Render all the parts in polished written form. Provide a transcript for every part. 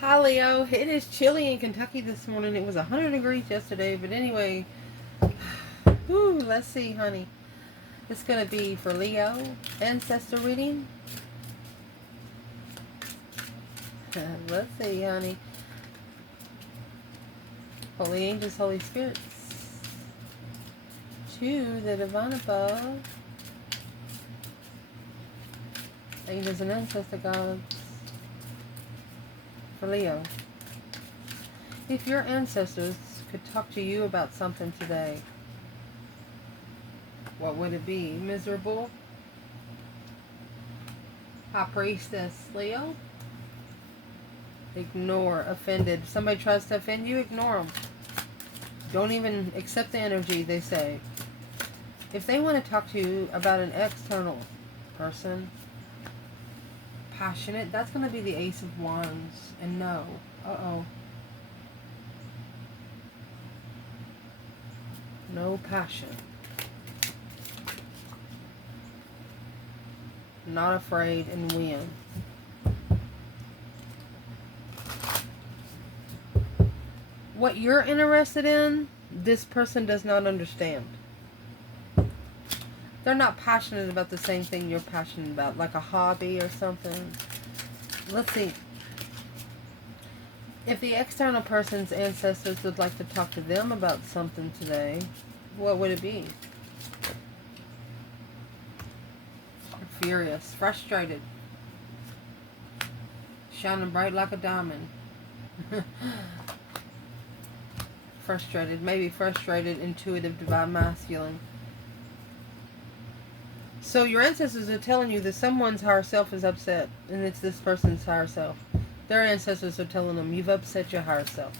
Hi Leo, it is chilly in Kentucky this morning. It was 100 degrees yesterday, but anyway, whew, let's see, honey. It's going to be for Leo, Ancestor reading. Let's see, honey. Holy angels, Holy spirits. To the divine above. Angels and ancestor gods. For Leo. If your ancestors could talk to you about something today, what would it be? Miserable? High priestess, Leo? Ignore. Offended. If somebody tries to offend you, ignore them. Don't even accept the energy, they say. If they want to talk to you about an external person, passionate, that's going to be the Ace of Wands. And no. Uh-oh. No passion. Not afraid and win. What you're interested in, this person does not understand. They're not passionate about the same thing you're passionate about, like a hobby or something. Let's see. If the external person's ancestors would like to talk to them about something today, what would it be? Furious, frustrated, shining bright like a diamond. Frustrated, maybe frustrated, intuitive, divine masculine. So your ancestors are telling you that someone's higher self is upset, and it's this person's higher self. Their ancestors are telling them, you've upset your higher self.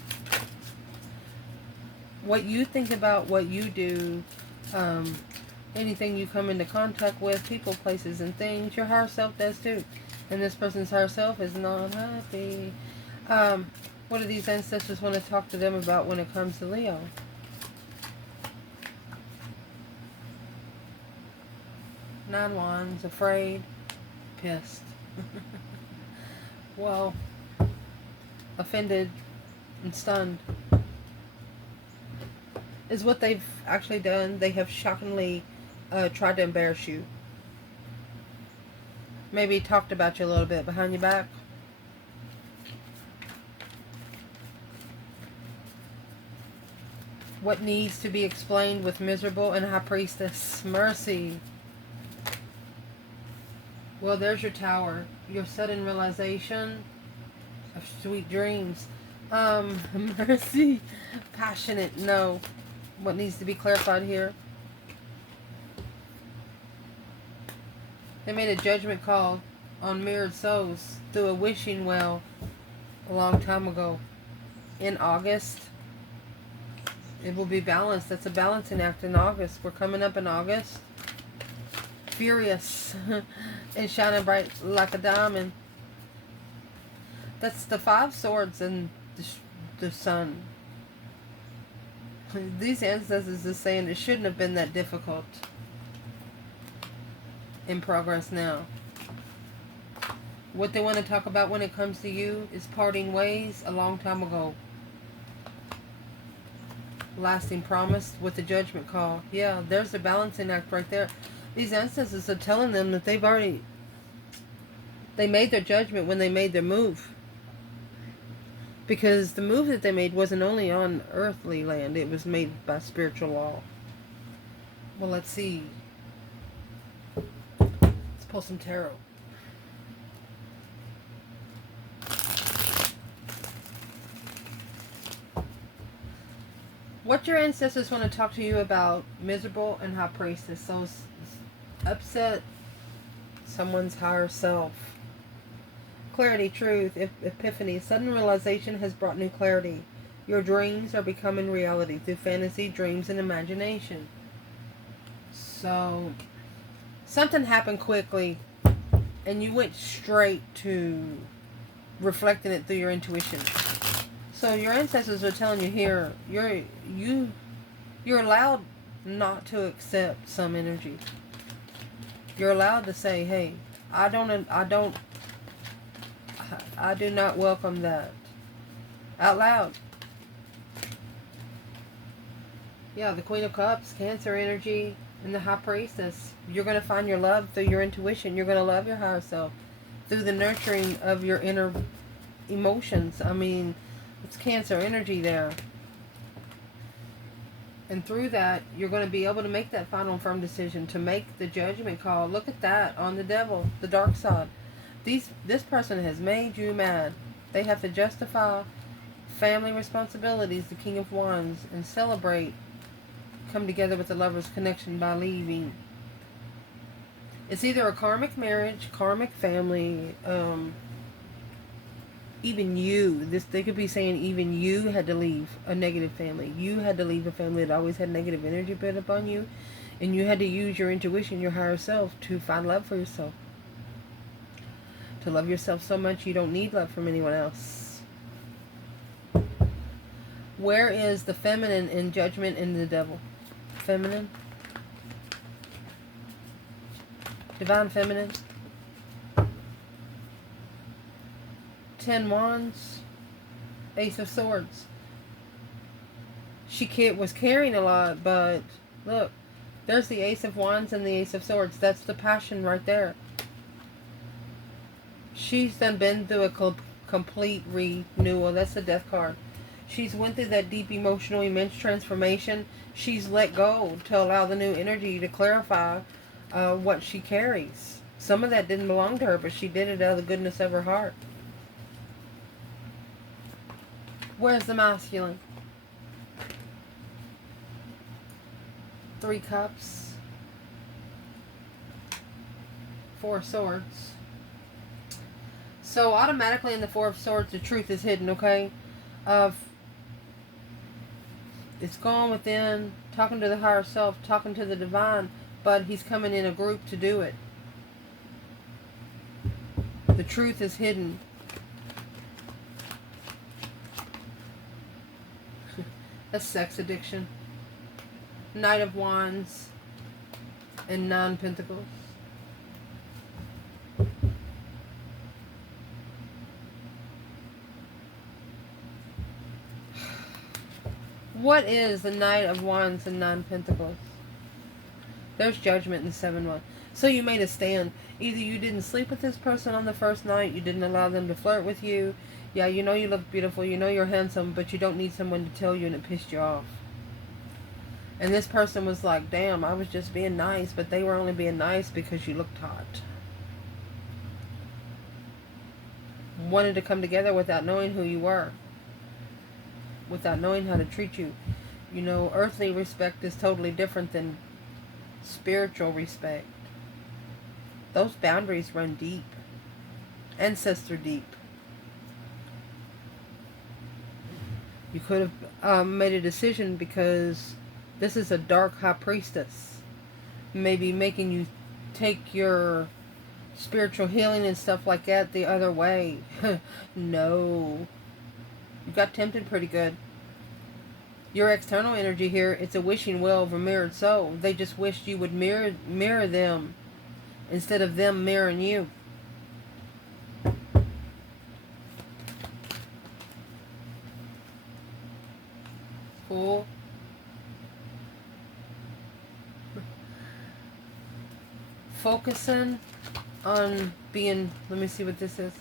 What you think about, what you do, anything you come into contact with, people, places, and things, your higher self does too. And this person's higher self is not happy. What do these ancestors want to talk to them about when it comes to Leo? Nine Wands, afraid, pissed. Well, offended and stunned is what they've actually done. They have shockingly tried to embarrass you. Maybe talked about you a little bit behind your back. What needs to be explained with miserable and high priestess? Mercy. Well, there's your tower. Your sudden realization of sweet dreams. Mercy. Passionate. No. What needs to be clarified here? They made a judgment call on mirrored souls through a wishing well a long time ago. In August, it will be balanced. That's a balancing act in August. We're coming up in August. Furious and shining bright like a diamond. That's the 5 swords and the sun. These ancestors are saying it shouldn't have been that difficult. In progress now. What they want to talk about when it comes to you is parting ways a long time ago. Lasting promise with the judgment call. Yeah, there's a balancing act right there. These ancestors are telling them that they made their judgment when they made their move. Because the move that they made wasn't only on earthly land, it was made by spiritual law. Well, let's see. Let's pull some tarot. What your ancestors want to talk to you about, miserable and high priestess. So upset, someone's higher self. Clarity, truth, epiphany. Sudden realization has brought new clarity. Your dreams are becoming reality through fantasy, dreams, and imagination. So something happened quickly, and you went straight to reflecting it through your intuition. So your ancestors are telling you here, you're allowed not to accept some energy. You're allowed to say, hey, I do not welcome that. Out loud. Yeah, the Queen of Cups, Cancer energy, and the High Priestess. You're going to find your love through your intuition. You're going to love your higher self through the nurturing of your inner emotions. I mean, it's Cancer energy there. And through that, you're going to be able to make that final firm decision, to make the judgment call. Look at that on the devil, the dark side. This person has made you mad. They have to justify family responsibilities, the King of Wands, and celebrate, come together with the Lover's connection by leaving. It's either a karmic marriage, karmic family, even you. They could be saying even you had to leave a negative family. You had to leave a family that always had negative energy put upon you, and you had to use your intuition, your higher self, to find love for yourself. To love yourself so much you don't need love from anyone else. Where is the feminine in Judgment and the Devil? Feminine. Divine Feminine. 10 Wands. Ace of Swords. She was carrying a lot, but look. There's the Ace of Wands and the Ace of Swords. That's the passion right there. She's been through a complete renewal. That's the Death card. She's went through that deep emotional immense transformation. She's let go to allow the new energy to clarify what she carries. Some of that didn't belong to her, but she did it out of the goodness of her heart. Where's the masculine? 3 Cups. 4 Swords. So automatically in the 4 of Swords, the truth is hidden, okay? It's gone within, talking to the higher self, talking to the divine, but he's coming in a group to do it. The truth is hidden. That's sex addiction. Knight of Wands and 9 Pentacles. What is the Knight of Wands and 9 Pentacles? There's Judgment in the 7 Wands. So you made a stand. Either you didn't sleep with this person on the first night, you didn't allow them to flirt with you. Yeah, you know you look beautiful, you know you're handsome, but you don't need someone to tell you and it pissed you off. And this person was like, damn, I was just being nice, but they were only being nice because you looked hot. Wanted to come together without knowing who you were. Without knowing how to treat you. You know, earthly respect is totally different than spiritual respect. Those boundaries run deep. Ancestor deep. You could have made a decision because this is a dark high priestess. Maybe making you take your spiritual healing and stuff like that the other way. No. You got tempted pretty good. Your external energy here, it's a wishing well of a mirrored soul. They just wished you would mirror them instead of them mirroring you. Cool. Focusing on being, let me see what this is.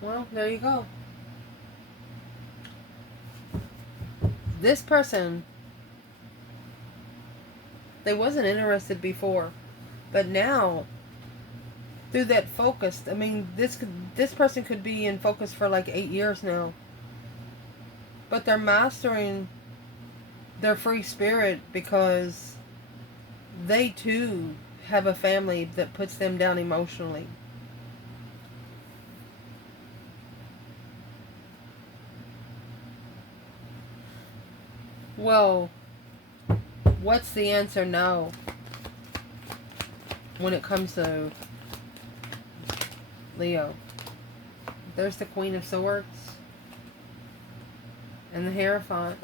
Well, there you go. This person, they wasn't interested before, but now, through that focus, I mean, this person could be in focus for like 8 years now, but they're mastering their free spirit because they too have a family that puts them down emotionally. Well, what's the answer now when it comes to Leo? There's the Queen of Swords and the Hierophant.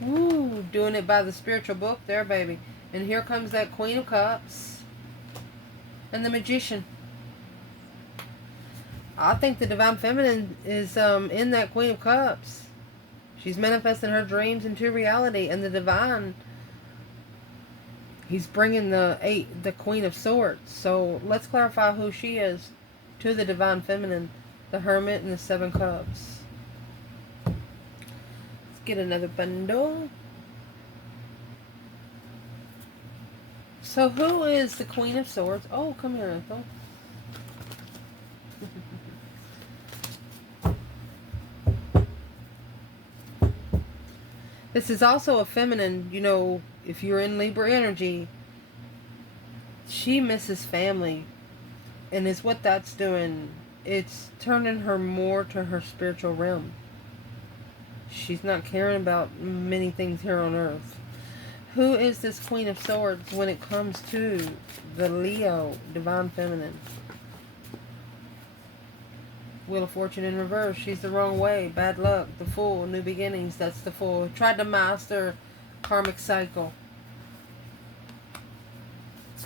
Woo, doing it by the spiritual book there, baby. And here comes that Queen of Cups and the Magician. I think the Divine Feminine is in that Queen of Cups. She's manifesting her dreams into reality, and the Divine, he's bringing the Queen of Swords. So let's clarify who she is to the Divine Feminine, the Hermit and the Seven Cups. Let's get another bundle. So who is the Queen of Swords? Oh, come here, Ethel. This is also a feminine, you know, if you're in Libra energy, she misses family. And is what that's doing, it's turning her more to her spiritual realm. She's not caring about many things here on earth. Who is this Queen of Swords when it comes to the Leo, Divine Feminine? Wheel of Fortune in reverse. She's the wrong way. Bad luck. The Fool. New beginnings. That's the Fool. Tried to master karmic cycle.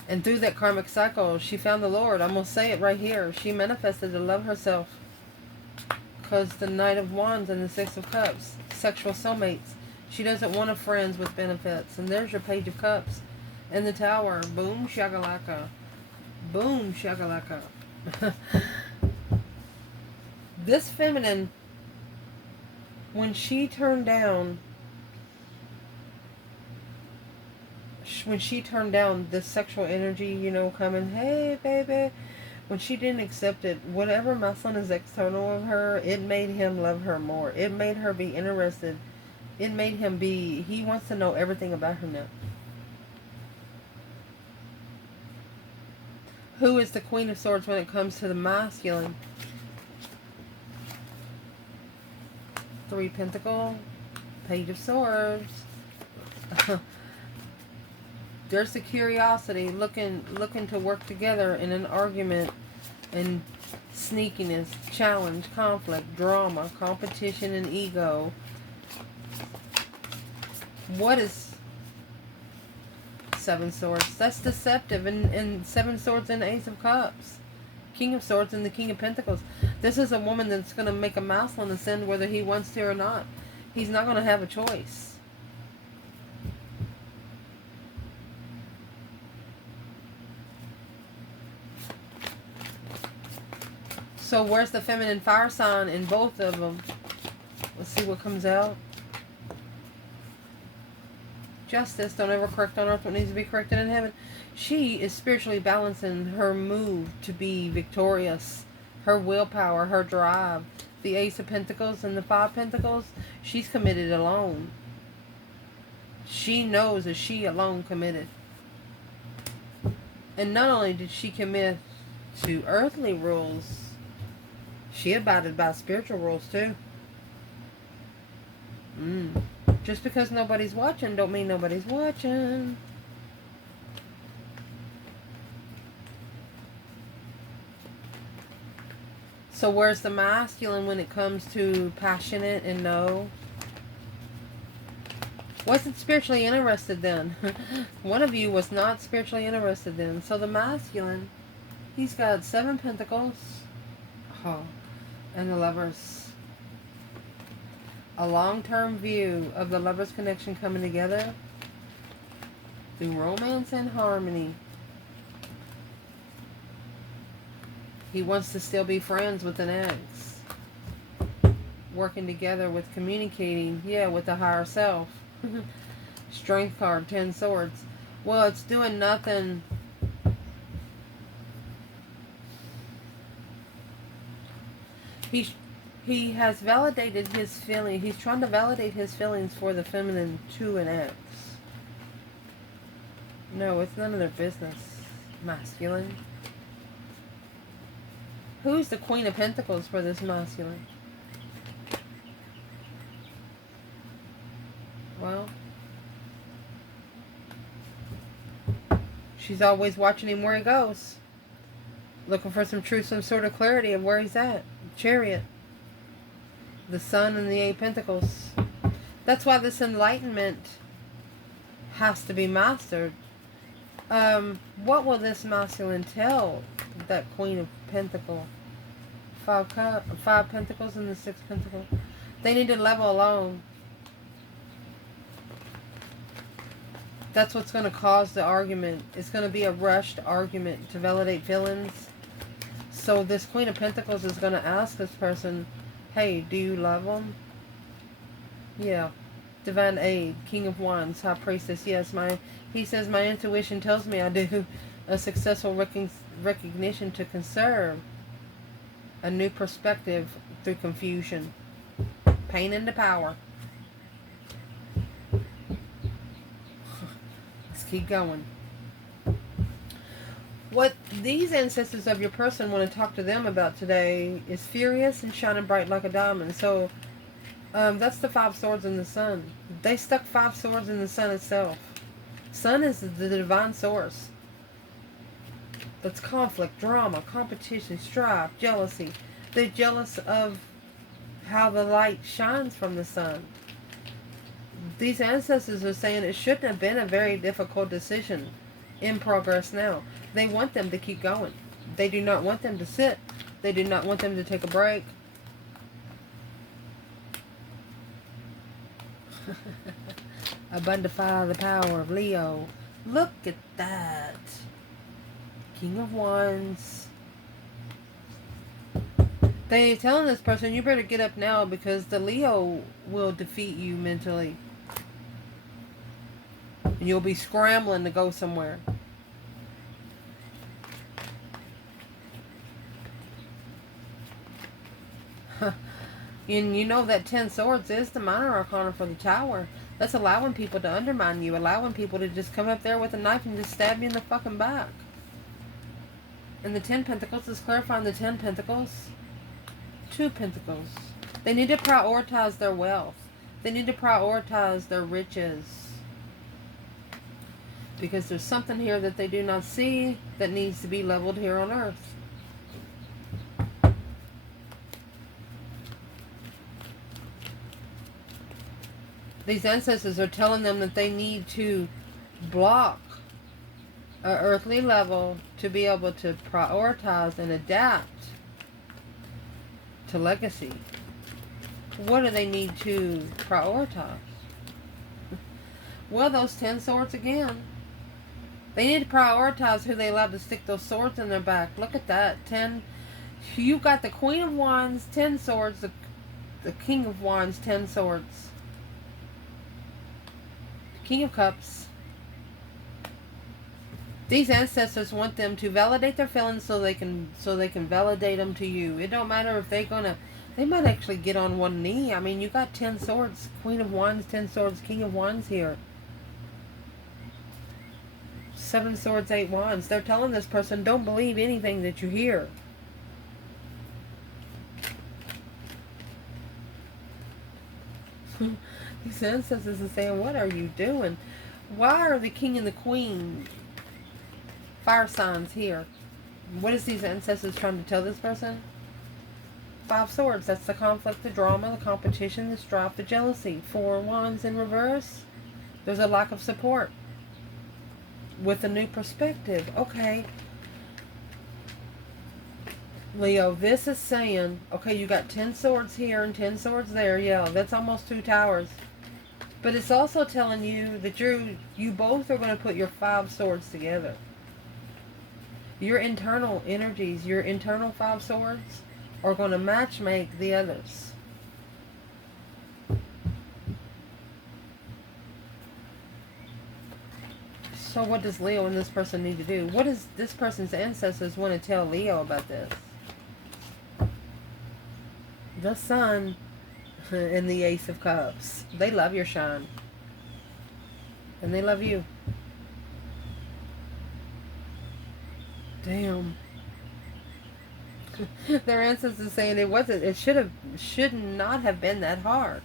And through that karmic cycle, she found the Lord. I'm going to say it right here. She manifested to love herself. Because the Knight of Wands and the Six of Cups. Sexual soulmates. She doesn't want a friends with benefits. And there's your Page of Cups. And the Tower. Boom shakalaka. Boom shakalaka. This feminine, when she turned down this sexual energy, you know, coming, hey baby, when she didn't accept it, whatever masculine is external of her, it made him love her more. It made her be interested. It made him be, he wants to know everything about her now. Who is the Queen of Swords when it comes to the masculine? Three Pentacles, Page of Swords. There's the curiosity, looking to work together in an argument, and sneakiness, challenge, conflict, drama, competition, and ego. What is Seven Swords? That's deceptive, and Seven Swords and Ace of Cups. King of Swords and the King of Pentacles. This is a woman that's going to make a masculine ascend whether he wants to or not. He's not going to have a choice. So where's the feminine fire sign in both of them? Let's see what comes out. Justice. Don't ever correct on earth what needs to be corrected in heaven. She is spiritually balancing her move to be victorious. Her willpower, her drive. The Ace of Pentacles and the Five Pentacles. She's committed alone. She knows that she alone committed. And not only did she commit to earthly rules, she abided by spiritual rules too. Just because nobody's watching don't mean nobody's watching. So where's the masculine when it comes to passionate and no? Wasn't spiritually interested then. One of you was not spiritually interested then. So the masculine, he's got Seven Pentacles. Oh, and the Lovers. A long-term view of the Lovers connection coming together through romance and harmony. He wants to still be friends with an ex. Working together with communicating, with the higher self. Strength card, 10 Swords. Well, it's doing nothing. He has validated his feeling. He's trying to validate his feelings for the feminine to an ex. No, it's none of their business. Masculine. Who's the Queen of Pentacles for this masculine? Well, she's always watching him where he goes. Looking for some truth, some sort of clarity of where he's at. Chariot. The Sun and the Eight Pentacles. That's why this enlightenment has to be mastered. What will this masculine tell that Queen of Pentacles Five Pentacles and the Six Pentacles. They need to level alone. That's what's going to cause the argument. It's going to be a rushed argument to validate feelings. So this Queen of Pentacles is going to ask this person, hey, do you love them? Yeah. Divine Aid, King of Wands, High Priestess. Yes, he says, my intuition tells me I do. A successful recognition to conserve. A new perspective through confusion. Pain into power. Let's keep going. What these ancestors of your person want to talk to them about today is furious and shining bright like a diamond. So that's the 5 swords in the sun. They stuck 5 swords in the sun itself. Sun is the divine source. That's conflict, drama, competition, strife, jealousy. They're jealous of how the light shines from the sun. These ancestors are saying it shouldn't have been a very difficult decision in progress now. They want them to keep going. They do not want them to sit. They do not want them to take a break. Abundify the power of Leo. Look at that. King of Wands. They're telling this person, you better get up now because the Leo will defeat you mentally. And you'll be scrambling to go somewhere. And you know that 10 swords is the minor arcana for the Tower. That's allowing people to undermine you. Allowing people to just come up there with a knife and just stab you in the fucking back. And the 10 Pentacles is clarifying the 10 Pentacles. 2 Pentacles. They need to prioritize their wealth. They need to prioritize their riches. Because there's something here that they do not see that needs to be leveled here on Earth. These ancestors are telling them that they need to block an earthly level to be able to prioritize and adapt to legacy. What do they need to prioritize? Well, those 10 swords again. They need to prioritize who they allow to stick those swords in their back. Look at that. 10. You've got the Queen of Wands, 10 swords. The King of Wands, 10 swords. The King of Cups. These ancestors want them to validate their feelings so they can validate them to you. It don't matter if they might actually get on one knee. I mean, you got 10 swords, Queen of Wands, 10 swords, King of Wands here. 7 swords, 8 wands. They're telling this person, don't believe anything that you hear. These ancestors are saying, what are you doing? Why are the King and the Queen fire signs here? What is these ancestors trying to tell this person? 5 swords. That's the conflict, the drama, the competition, the strife, the jealousy. 4 wands in reverse. There's a lack of support. With a new perspective. Okay. Leo, this is saying, okay, you got 10 swords here and 10 swords there. Yeah, that's almost 2 towers. But it's also telling you that you both are going to put your 5 swords together. Your internal energies, your internal 5 swords are going to match make the others. So what does Leo and this person need to do? What does this person's ancestors want to tell Leo about this? The Sun and the Ace of Cups. They love your shine. And they love you. Damn. Their ancestors saying it should not have been that hard.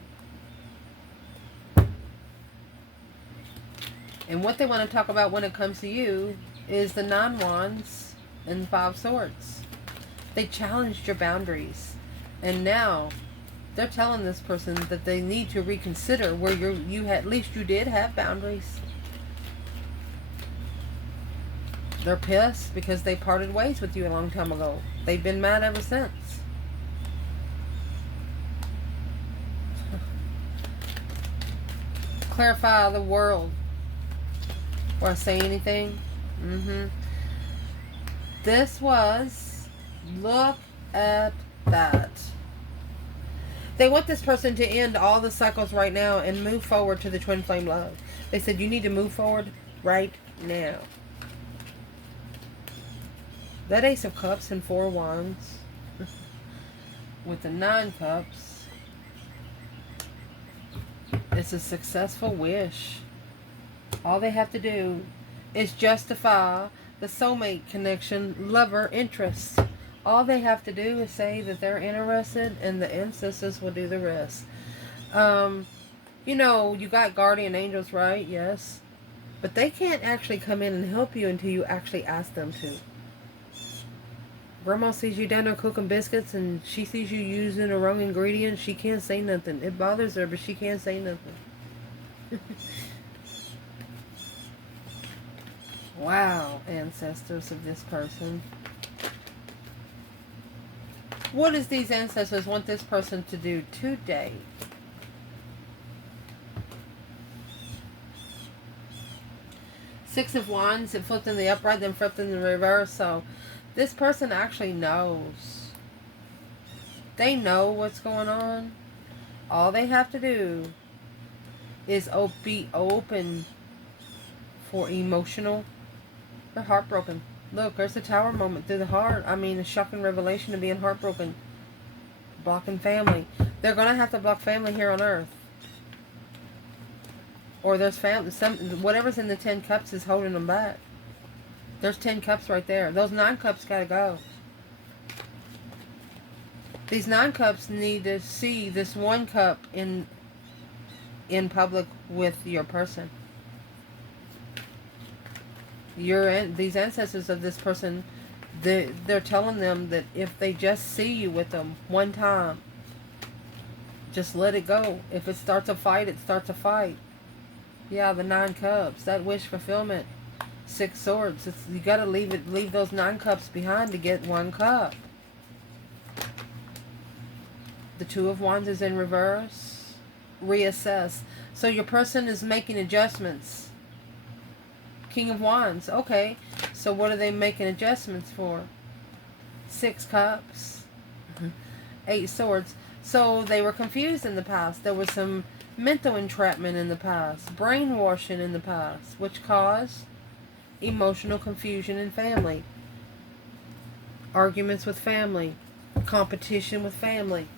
And what they want to talk about when it comes to you is the 9 wands and 5 swords. They challenged your boundaries. And now they're telling this person that they need to reconsider where at least you did have boundaries. They're pissed because they parted ways with you a long time ago. They've been mad ever since. clarify the world. Before I say anything. This was, look at that. They want this person to end all the cycles right now and move forward to the twin flame love. They said you need to move forward right now. That Ace of Cups and Four of Wands with the Nine Cups. It's a successful wish. All they have to do is justify the soulmate connection, lover interest. All they have to do is say that they're interested, and the ancestors will do the rest. You know, you got guardian angels, right? Yes. But they can't actually come in and help you until you actually ask them to. Grandma sees you down there cooking biscuits and she sees you using the wrong ingredients. She can't say nothing. It bothers her, but she can't say nothing. Wow, ancestors of this person. What does these ancestors want this person to do today? Six of Wands, it flipped in the upright, then flipped in the reverse. So this person actually knows. They know what's going on. All they have to do is be open for emotional. They're heartbroken. Look, there's a Tower moment through the heart. I mean, a shocking revelation of being heartbroken. Blocking family. They're going to have to block family here on Earth. Or there's family. Whatever's in the 10 Cups is holding them back. There's 10 Cups right there. Those 9 Cups got to go. These 9 Cups need to see this 1 cup in public with your person. These ancestors of this person, they're telling them that if they just see you with them one time, just let it go. If it starts a fight, it starts a fight. Yeah, the 9 Cups, that wish fulfillment. 6 Swords. You got to leave those 9 Cups behind to get 1 cup. The Two of Wands is in reverse. Reassess. So your person is making adjustments. King of Wands. Okay. So what are they making adjustments for? 6 Cups. 8 Swords. So they were confused in the past. There was some mental entrapment in the past. Brainwashing in the past. Which caused emotional confusion in family. Arguments with family. Competition with family.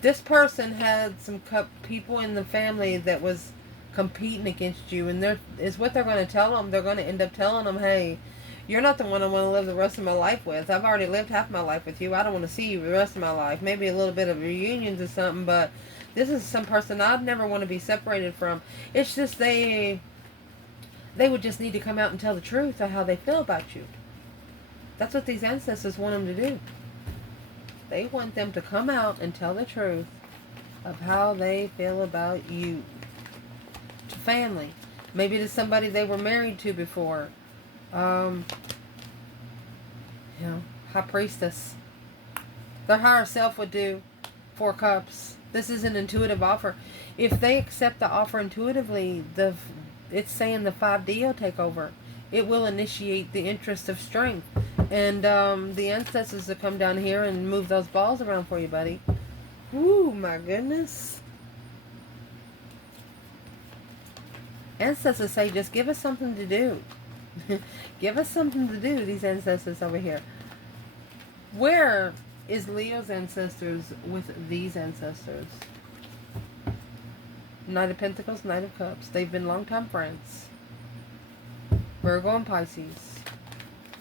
This person had some people in the family that was competing against you, and is what they're going to tell them. They're going to end up telling them, hey, you're not the one I want to live the rest of my life with. I've already lived half my life with you. I don't want to see you the rest of my life. Maybe a little bit of reunions or something, but this is some person I'd never want to be separated from. It's just they would just need to come out and tell the truth of how they feel about you. That's what these ancestors want them to do. They want them to come out and tell the truth of how they feel about you. To family. Maybe to somebody they were married to before. High Priestess. Their higher self would do 4 Cups. This is an intuitive offer. If they accept the offer intuitively, it's saying the 5D will take over. It will initiate the interest of strength. And the ancestors will come down here and move those balls around for you, buddy. Ooh, my goodness. Ancestors say, just give us something to do. Give us something to do, these ancestors over here. Where is Leo's ancestors with these ancestors? Knight of Pentacles, Knight of Cups. They've been longtime friends. Virgo and Pisces.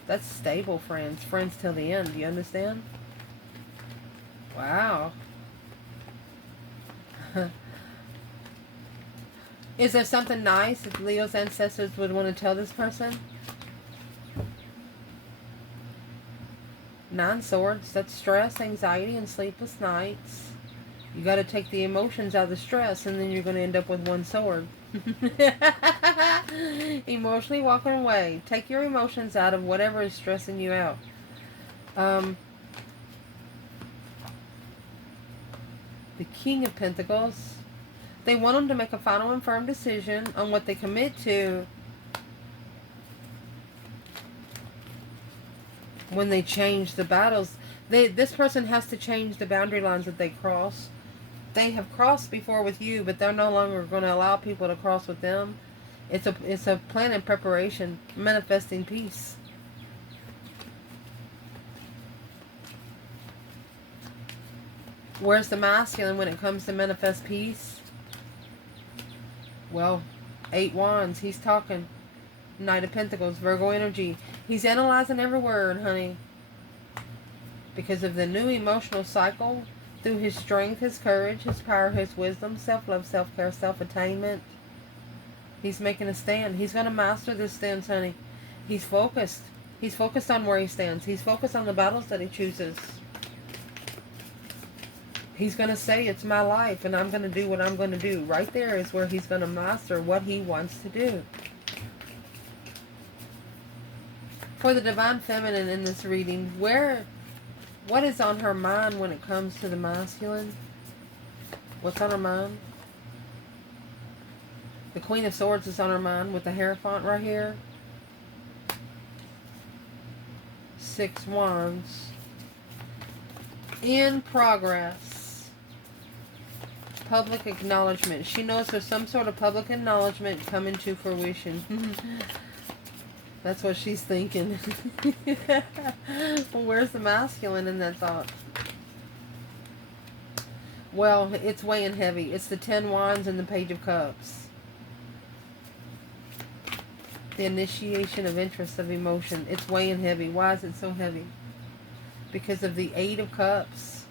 That's stable friends. Friends till the end. Do you understand? Wow. Is there something nice that Leo's ancestors would want to tell this person? 9 Swords. That's stress, anxiety, and sleepless nights. You got to take the emotions out of the stress, and then you're going to end up with 1 sword. Emotionally walking away. Take your emotions out of whatever is stressing you out. The King of Pentacles. They want them to make a final and firm decision on what they commit to when they change the battles. This person has to change the boundary lines that they cross. They have crossed before with you, but they're no longer going to allow people to cross with them. It's a plan and preparation, manifesting peace. Where's the masculine when it comes to manifest peace? Well, 8 wands. He's talking. Knight of Pentacles, Virgo energy. He's analyzing every word, honey. Because of the new emotional cycle, through his strength, his courage, his power, his wisdom, self-love, self-care, self-attainment, he's making a stand. He's going to master this stance, honey. He's focused. He's focused on where he stands. He's focused on the battles that he chooses. He's going to say, it's my life, and I'm going to do what I'm going to do. Right there is where he's going to master what he wants to do. For the Divine Feminine in this reading, what is on her mind when it comes to the masculine? What's on her mind? The Queen of Swords is on her mind with the Hierophant right here. 6 wands. In progress. Public acknowledgement. She knows there's some sort of public acknowledgement coming to fruition. That's what she's thinking. Well, where's the masculine in that thought? Well, it's weighing heavy. It's the 10 wands and the Page of Cups. The initiation of interest, of emotion. It's weighing heavy. Why is it so heavy? Because of the 8 of Cups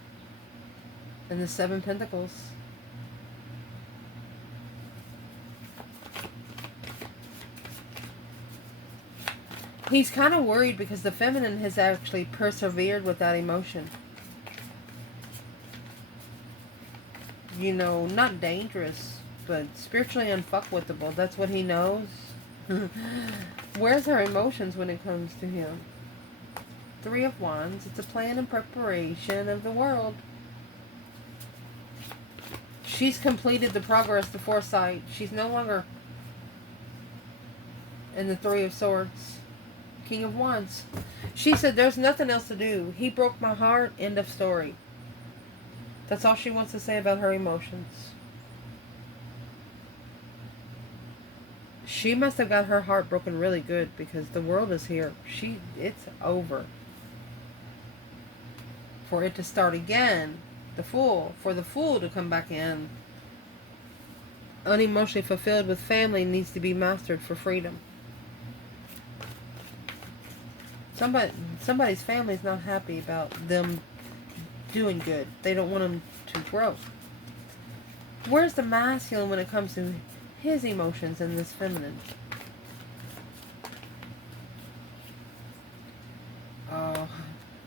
and the 7 Pentacles. He's kind of worried because the feminine has actually persevered with that emotion. You know, not dangerous, but spiritually unfuckwithable. That's what he knows. Where's her emotions when it comes to him? 3 of Wands. It's a plan and preparation of the world. She's completed the progress, the foresight. She's no longer in the 3 of Swords. King of Wands. She said, there's nothing else to do. He broke my heart. End of story. That's all she wants to say about her emotions. She must have got her heart broken really good because the world is here. It's over. For it to start again, for the Fool to come back in, unemotionally fulfilled with family, needs to be mastered for freedom. Somebody's family's not happy about them doing good. They don't want them to grow. Where's the masculine when it comes to his emotions in this feminine? Oh,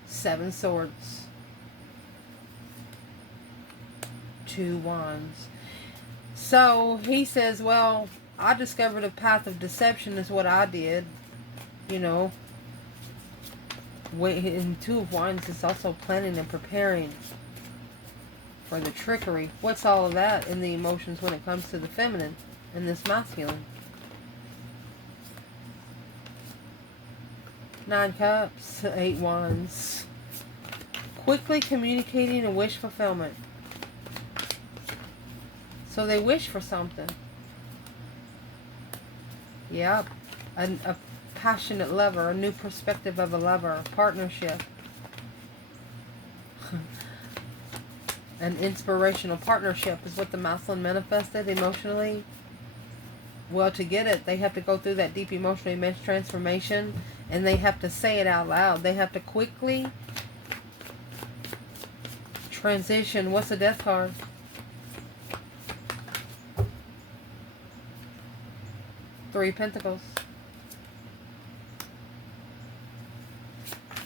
7 swords. 2 wands. So he says, well, I discovered a path of deception is what I did. You know. In 2 of Wands, it's also planning and preparing for the trickery. What's all of that in the emotions when it comes to the feminine and this masculine? 9 cups, 8 wands. Quickly communicating a wish fulfillment. So they wish for something. Yep. A passionate lover, a new perspective of a lover, a partnership. An inspirational partnership is what the masculine manifested emotionally. Well, to get it, they have to go through that deep emotional immense transformation, and they have to say it out loud. They have to quickly transition. What's the Death card? Three Pentacles.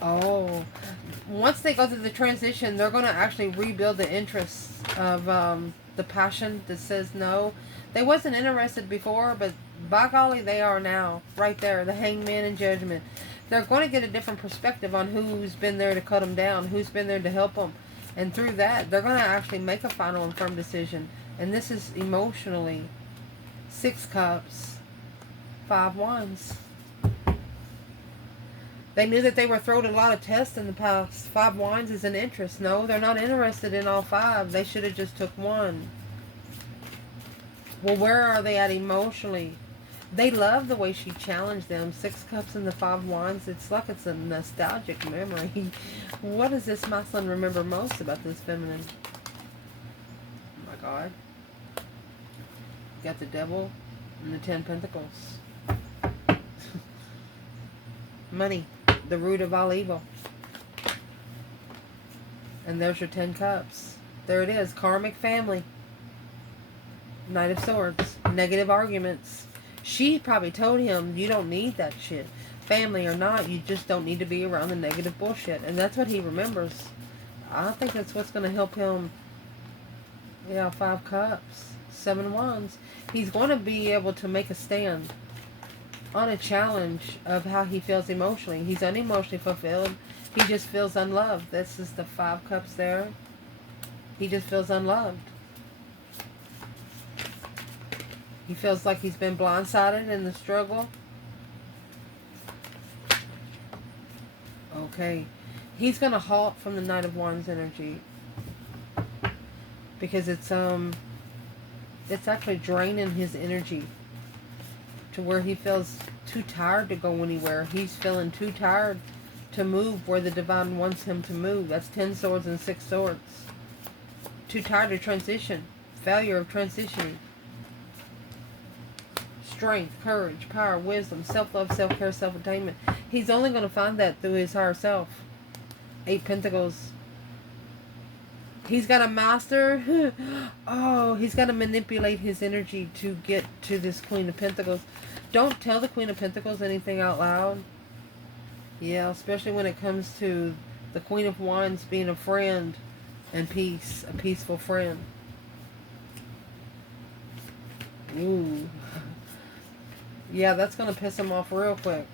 Oh, once they go through the transition, they're going to actually rebuild the interests of the passion that says no. They wasn't interested before, but by golly, they are now. Right there, the Hangman and Judgment. They're going to get a different perspective on who's been there to cut them down, who's been there to help them. And through that, they're going to actually make a final and firm decision. And this is emotionally. 6 cups, 5 wands. They knew that they were thrown a lot of tests in the past. 5 wands is an interest. No, they're not interested in all 5. They should have just took 1. Well, where are they at emotionally? They love the way she challenged them. 6 cups and the 5 wands. It's like it's a nostalgic memory. What does this masculine remember most about this feminine? Oh my God. Got the devil and the 10 pentacles. Money, the root of all evil. And there's your 10 cups. There it is. Karmic family. Knight of Swords. Negative arguments. She probably told him, you don't need that shit. Family or not, you just don't need to be around the negative bullshit. And that's what he remembers. I think that's what's going to help him. Yeah, 5 cups. 7 wands. He's going to be able to make a stand on a challenge of how he feels emotionally. He's unemotionally fulfilled. He just feels unloved. This is the 5 cups there. He just feels unloved. He feels like he's been blindsided in the struggle. Okay. He's going to halt from the Knight of Wands energy. Because it's actually draining his energy to where he feels too tired to go anywhere. He's feeling too tired to move where the divine wants him to move. That's 10 swords and 6 swords. Too tired to transition. Failure of transitioning. Strength, courage, power, wisdom, self-love, self-care, self-attainment. He's only going to find that through his higher self. 8 Pentacles. He's got to master. Oh, he's got to manipulate his energy to get to this Queen of Pentacles. Don't tell the Queen of Pentacles anything out loud. Yeah, especially when it comes to the Queen of Wands being a friend and peace. A peaceful friend. Ooh. Yeah, that's going to piss him off real quick.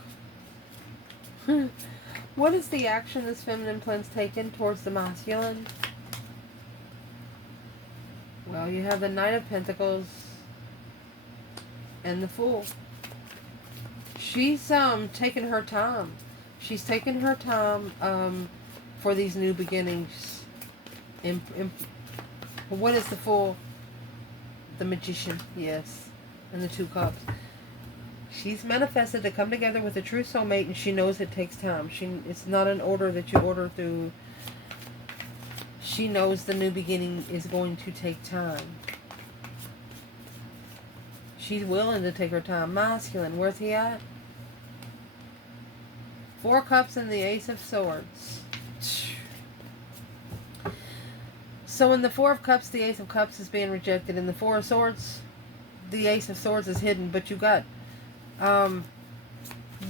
What is the action this feminine plan's taken towards the masculine? Well, you have the Knight of Pentacles and the Fool. She's taking her time. She's taking her time for these new beginnings. What is the Fool? The Magician, yes. And the 2 cups. She's manifested to come together with a true soulmate, and she knows it takes time. It's not an order that you order through. She knows the new beginning is going to take time. She's willing to take her time. Masculine, where's he at? 4 cups and the Ace of Swords. So in the 4 of Cups, the Ace of Cups is being rejected. In the 4 of Swords, the Ace of Swords is hidden. But you got,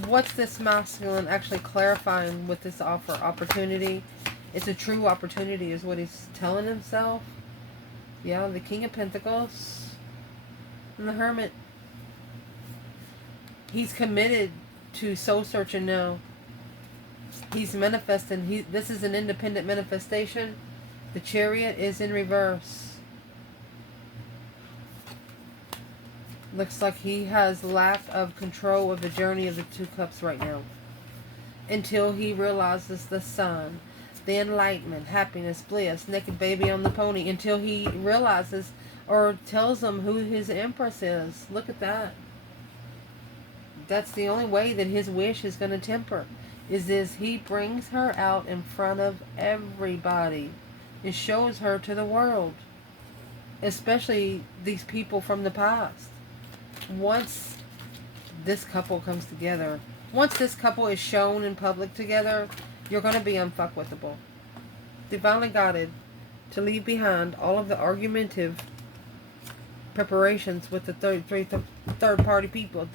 what's this masculine actually clarifying with this opportunity? It's a true opportunity is what he's telling himself. Yeah, the King of Pentacles and the Hermit. He's committed to soul searching now. He's manifesting. This is an independent manifestation. The Chariot is in reverse. Looks like he has lack of control of the journey of the 2 cups right now. Until he realizes the sun, the enlightenment, happiness, bliss, naked baby on the pony. Until he realizes or tells them who his Empress is. Look at that. That's the only way that his wish is going to temper. Is this he brings her out in front of everybody. It shows her to the world. Especially these people from the past. Once this couple comes together, once this couple is shown in public together, you're going to be unfuckwithable. Divinely guided to leave behind all of the argumentative preparations with the third party people.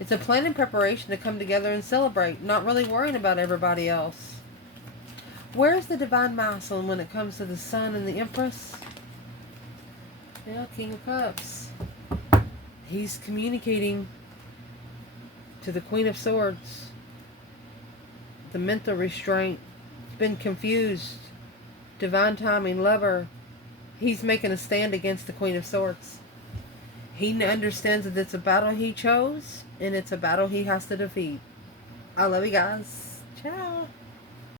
It's a plan and preparation to come together and celebrate, not really worrying about everybody else. Where's the divine masculine when it comes to the sun and the Empress? Yeah, King of Cups. He's communicating to the Queen of Swords. The mental restraint. Been confused. Divine timing, lover. He's making a stand against the Queen of Swords. He understands that it's a battle he chose, and it's a battle he has to defeat. I love you guys. Ciao.